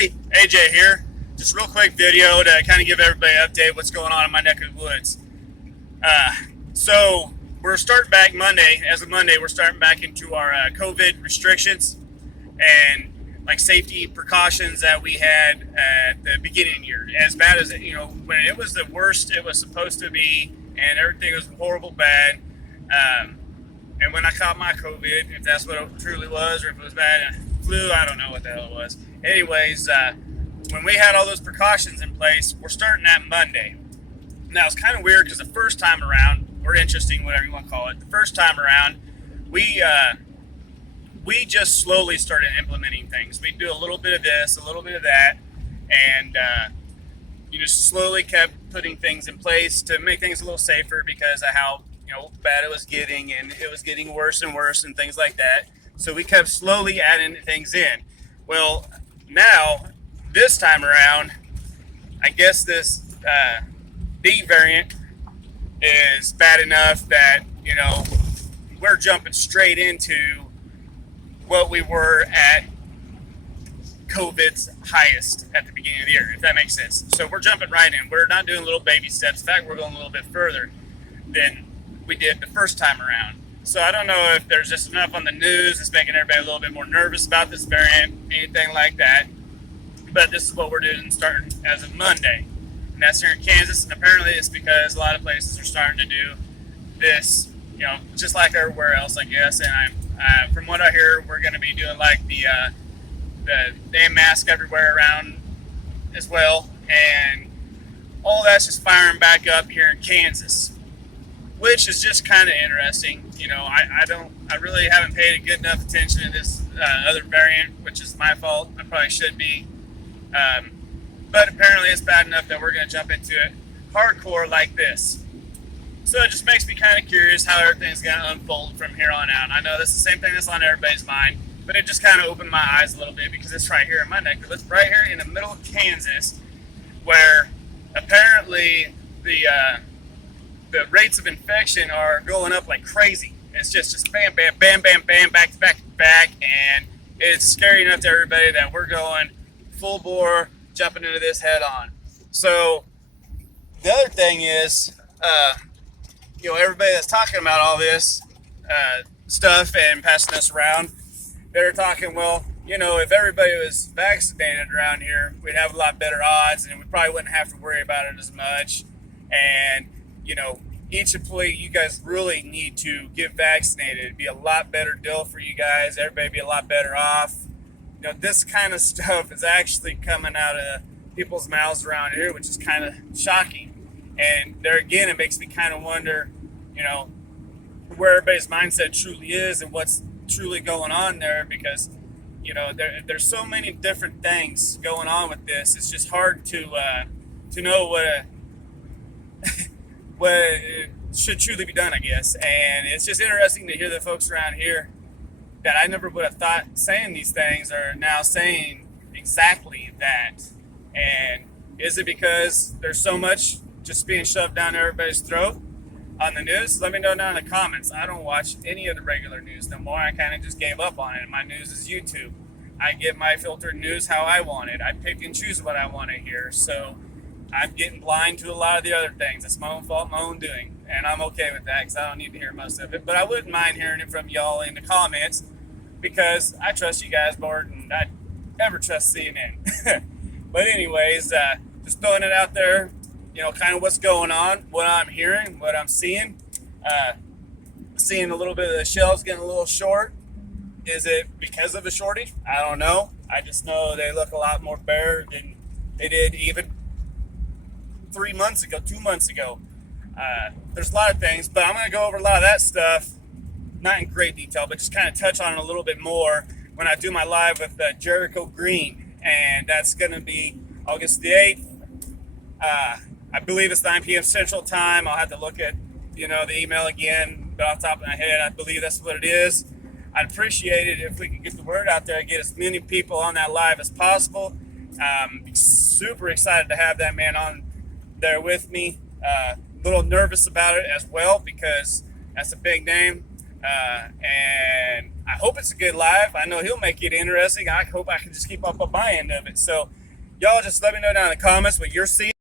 everybody, AJ here. Just a real quick video to kind of give everybody an update what's going on in my neck of the woods. So we're starting back Monday. As of Monday, we're starting back into our COVID restrictions and like safety precautions that we had at the beginning of the year. As bad as when it was the worst it was supposed to be, and everything was horrible bad. And when I caught my COVID, if that's what it truly was, or if it was bad flu, I don't know what the hell it was. Anyways, when we had all those precautions in place, we're starting that Monday. Now, it's kind of weird because the first time around, or interesting, whatever you want to call it, the first time around, we just slowly started implementing things. We'd do a little bit of this, a little bit of that, and slowly kept putting things in place to make things a little safer because of how bad it was getting, and it was getting worse and worse and things like that. So we kept slowly adding things in. Well, now, this time around, I guess this D variant is bad enough that, we're jumping straight into what we were at COVID's highest at the beginning of the year, if that makes sense. So we're jumping right in. We're not doing little baby steps. In fact, we're going a little bit further than we did the first time around. So I don't know if there's just enough on the news that's making everybody a little bit more nervous about this variant, anything like that. But this is what we're doing starting as of Monday. And that's here in Kansas, and apparently it's because a lot of places are starting to do this, just like everywhere else, I guess. And from what I hear, we're going to be doing like the damn mask everywhere around as well. And all that's just firing back up here in Kansas, which is just kind of interesting. I really haven't paid a good enough attention to this other variant, which is my fault. I probably should be. But apparently it's bad enough that we're going to jump into it hardcore like this. So it just makes me kind of curious how everything's going to unfold from here on out. I know that's the same thing that's on everybody's mind, but it just kind of opened my eyes a little bit because it's right here in my neck. It's right here in the middle of Kansas, where apparently the rates of infection are going up like crazy. It's just bam, bam, bam, bam, bam, back to back to back, and it's scary enough to everybody that we're going full bore, jumping into this head on. So the other thing is, everybody that's talking about all this stuff and passing this around, they're talking, well, if everybody was vaccinated around here, we'd have a lot better odds, and we probably wouldn't have to worry about it as much. And each employee, you guys really need to get vaccinated. It'd be a lot better deal for you guys. Everybody be a lot better off. This kind of stuff is actually coming out of people's mouths around here, which is kind of shocking. And there again, it makes me kind of wonder, where everybody's mindset truly is and what's truly going on there, because, there's so many different things going on with this. It's just hard to know what should truly be done, I guess. And it's just interesting to hear the folks around here that I never would have thought saying these things are now saying exactly that. And is it because there's so much just being shoved down everybody's throat on the news? Let me know down in the comments. I don't watch any of the regular news no more. I kind of just gave up on it. My news is YouTube. I get my filtered news how I want it. I pick and choose what I want to hear. So I'm getting blind to a lot of the other things. It's my own fault, my own doing. And I'm okay with that because I don't need to hear most of it. But I wouldn't mind hearing it from y'all in the comments because I trust you guys more than I ever trust CNN. But anyways, just throwing it out there, kind of what's going on, what I'm hearing, what I'm seeing. Seeing a little bit of the shelves getting a little short. Is it because of the shortage? I don't know. I just know they look a lot more bare than they did even 3 months ago, 2 months ago. There's a lot of things, but I'm going to go over a lot of that stuff, not in great detail, but just kind of touch on it a little bit more when I do my live with Jericho Green, and that's going to be August the 8th. I believe it's 9 p.m. Central Time. I'll have to look at, the email again, but off the top of my head, I believe that's what it is. I'd appreciate it if we could get the word out there and get as many people on that live as possible. Super excited to have that man on there with me. A little nervous about it as well because that's a big name. And I hope it's a good live. I know he'll make it interesting. I hope I can just keep up on my end of it. So y'all just let me know down in the comments what you're seeing.